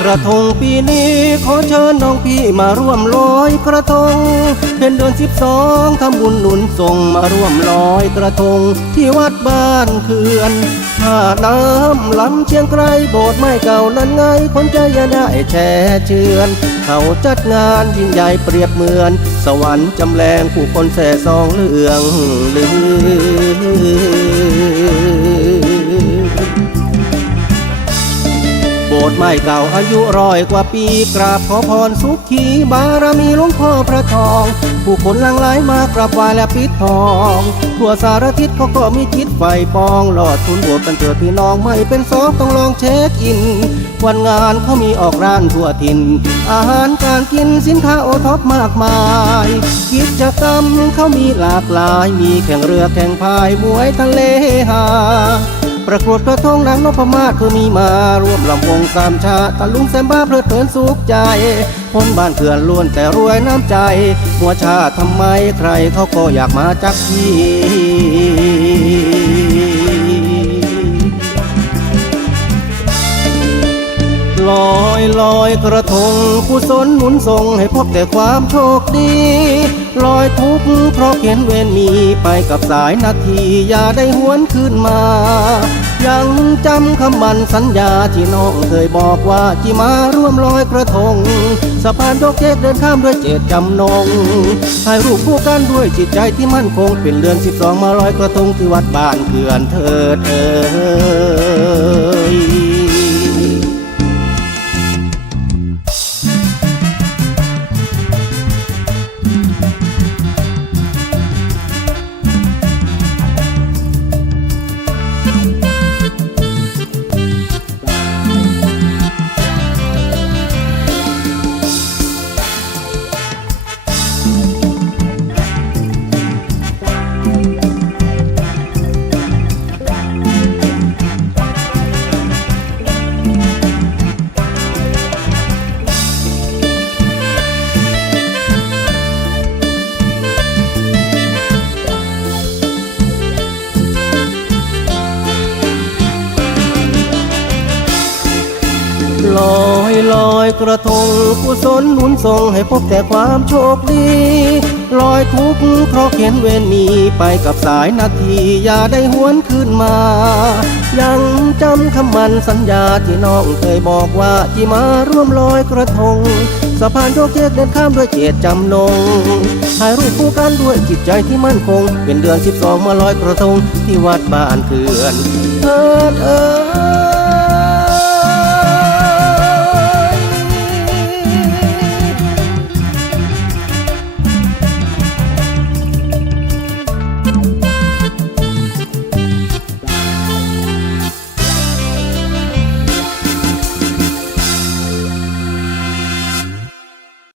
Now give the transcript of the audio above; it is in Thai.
กระทงปีนี้ขอเชิญน้องพี่มาร่วมลอยกระทง เป็นเดือนสิบสองทำบุญหนุนส่งมาร่วมลอยกระทง ที่วัดบ้านเขื่อนท่าน้ำลำเชียงไกรโบสถ์ไม้เก่านั้นไงคนใจย่าได้แช่เชือน เขาจัดงานยิ่งใหญ่เปรียบเหมือน สวรรค์จำแรงผู้คนแส่ซองเหลืองลือ ไม้เก่าอายุร้อยกว่าปีกราบขอพรสุขีบารมีหลวงพ่อพระทอง ผู้คนลังไหลมากราบไหว้และปิดทองทั่วสารทิศเขาก็มีจิตไฟปองหลอดทุนบวชกันเถิดพี่น้องไม่เป็นสองต้องลองเช็คอิน วันงานเขามีออกร้านทั่วถิ่น อาหารการกินสินค้าโอท็อปมากมาย กิจกรรมเขามีหลากหลาย มีแข่งเรือแข่งพายมวยทะเลหา ประกวดกระทงนางนพมาศคือมีมาร่วมลำวงสามชาตะลุงแซมบ้าเพลิดเพลินสุขใจคนบ้านเขื่อนล้วนแต่รวยน้ำใจ หัวชาทำไมใครเขาก็อยากมาจักที่ อยลอยกระทงผู้สนหนุนส่งให้พบแต่ความโชคดี ลอยทุกข์เพราะเขียนเวรมีไปกับสายนาทีอย่าได้หวนคืนมา ยังจำคำมันสัญญาที่น้องเคยบอกว่าที่มาร่วมลอยกระทงสะพานดอกเจ็ดเดินข้ามด้วยเจตจำนงถ่ายรูปคู่กันด้วยจิตใจที่มั่นคงเป็นเรือนสิบสองมาลอยกระทงที่วัดบ้านเขื่อนเถิดเอ่ ลอยลอยกระทงกุศลหนุนส่งให้พบแต่ความโชคดี ลอยทุกข์เพราะเขียนเวรมีไปกับสายนาทีอย่าได้หวนคืนมา ยังจำคำมันสัญญาที่น้องเคยบอกว่าที่มาร่วมลอยกระทงสะพานโยกเยกเดินข้ามด้วยเจตจำนงถ่ายรูปคู่กันด้วยจิตใจที่มั่นคง เป็นเดือนสิบสองมาลอยกระทงที่วัดบ้านเขื่อนเถิดเอ่